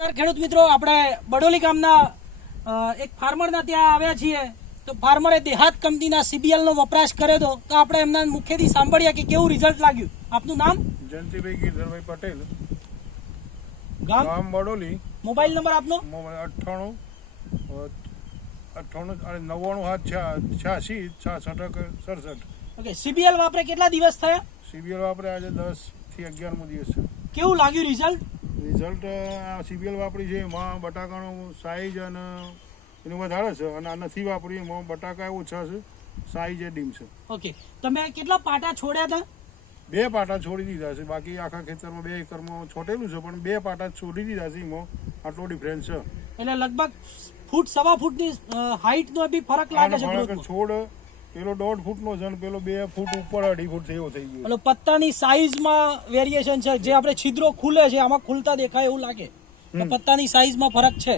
ખેડૂત મિત્રો આપણે બડોલી ગામના એક ફાર્મરના ત્યાં આવ્યા છીએ તો ફાર્મરે દેહાત કંપનીના CBL નો વપરાશ કર્યો હતો તો આપણે એમના મુખ્યથી સાંભળીએ કે કેવું રિઝલ્ટ લાગ્યું. આપનું નામ? જયંતિભાઈ ગિરધરભાઈ પટેલ, ગામ બડોલી. મોબાઈલ નંબર આપનો? 98 ઓકે. CBL વાપરે કેટલા દિવસ થયા? CBL વાપરે આજે 10 થી 11મો દિવસ છે. કેવું લાગ્યું રિઝલ્ટ? રિઝલ્ટ CBL વાપરી છે એમાં બટાકાનો સાઈઝ અને એનું વધારે છે અને આ નથી વાપરી એમાં બટાકા ઓછા છે, સાઈઝ એ ડીમ છે. ઓકે. તમે કેટલા પાટા છોડ્યા હતા? 2 પાટા છોડી દીધા છે, બાકી આખા ખેતરમાં 2 એકરમાં છોટેલું છે પણ 2 પાટા છોડી દીધા છે, એમાં આટલો ડિફરન્સ છે. એટલે લગભગ ફૂટ સવા ફૂટની હાઈટ નો બી ફરક લાગે છે. છોડ પેલો 1.5 ફૂટનો છે અને પેલો 2 ફૂટ ઉપર 2.5 ફૂટ એવો થઈ ગયો. એટલે પત્તાની સાઈઝમાં વેરિએશન છે, જે આપણે છિદ્રો ખુલે છે આમાં ખુલતા દેખાય એવું લાગે તો પત્તાની સાઈઝમાં ફરક છે.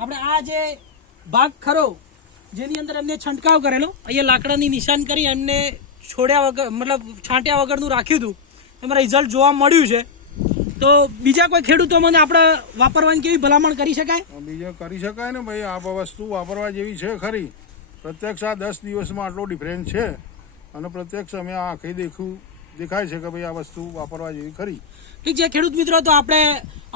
આપણે આ જે ભાગ ખરો જેની અંદર એમને છંટકાવ કરેલો, અહીંયા લાકડાની નિશાન કરી એમને છોડ્યા વગર મતલબ છાંટ્યા વગરનું રાખ્યું હતું, એમાં રિઝલ્ટ જોવા મળ્યું છે. તો બીજા કોઈ ખેડૂતો મને આપણે વાપરવાની કેવી ભલામણ કરી શકાય? બીજા કરી શકાય ને ભાઈ, આ વસ્તુ વાપરવા જેવી છે ખરી. પ્રત્યક્ષ આ 10 દિવસમાં આટલો ડિફરન્સ છે અને પ્રત્યક્ષ અમે આંખે દેખાય છે કે ભાઈ આ વસ્તુ વાપરવા જેવી ખરી. ઠીક છે ખેડૂત મિત્રો, તો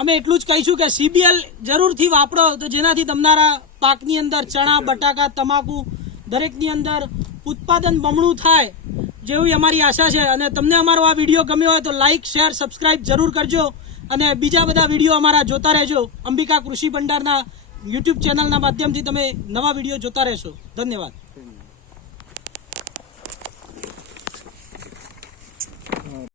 અમે એટલું જ કહીશું કે CBL જરૂરથી વાપરો તો જેનાથી તમારા પાકની અંદર ચણા, બટાકા, તમાકુ દરેકની અંદર ઉત્પાદન બમણું થાય જેવી અમારી આશા છે. અને તમને અમારો આ વિડીયો ગમ્યો હોય તો લાઇક, શેર, સબસ્ક્રાઇબ જરૂર કરજો અને બીજા બધા વિડીયો અમારા જોતા રહેજો. અંબિકા કૃષિ ભંડારના YouTube ચેનલના માધ્યમથી તમે નવા વિડીયો જોતા રહેશો. ધન્યવાદ.